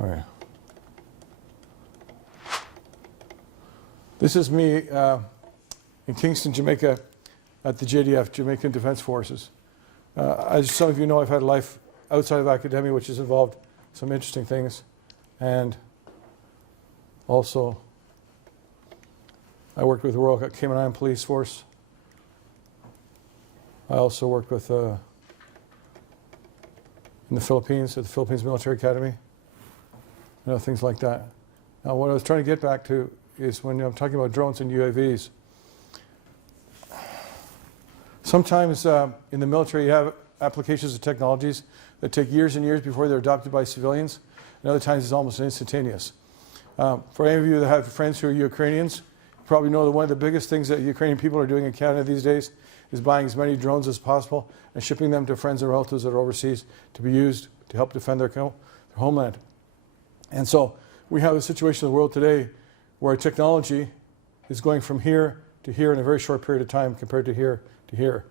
All right. This is me in Kingston, Jamaica, at the JDF, Jamaican Defence Forces. As some of you know, I've had a life outside of academia, which has involved some interesting things. And also, I worked with the Royal Cayman Island Police Force. I also worked with in the Philippines, at the Philippines Military Academy. You know, things like that. Now, what I was trying to get back to is when I'm talking about drones and UAVs. Sometimes in the military you have applications of technologies that take years and years before they're adopted by civilians, and other times it's almost instantaneous. For any of you that have friends who are Ukrainians, you probably know that one of the biggest things that Ukrainian people are doing in Canada these days is buying as many drones as possible and shipping them to friends and relatives that are overseas to be used to help defend their homeland. And so we have a situation in the world today where technology is going from here to here in a very short period of time compared to here to here.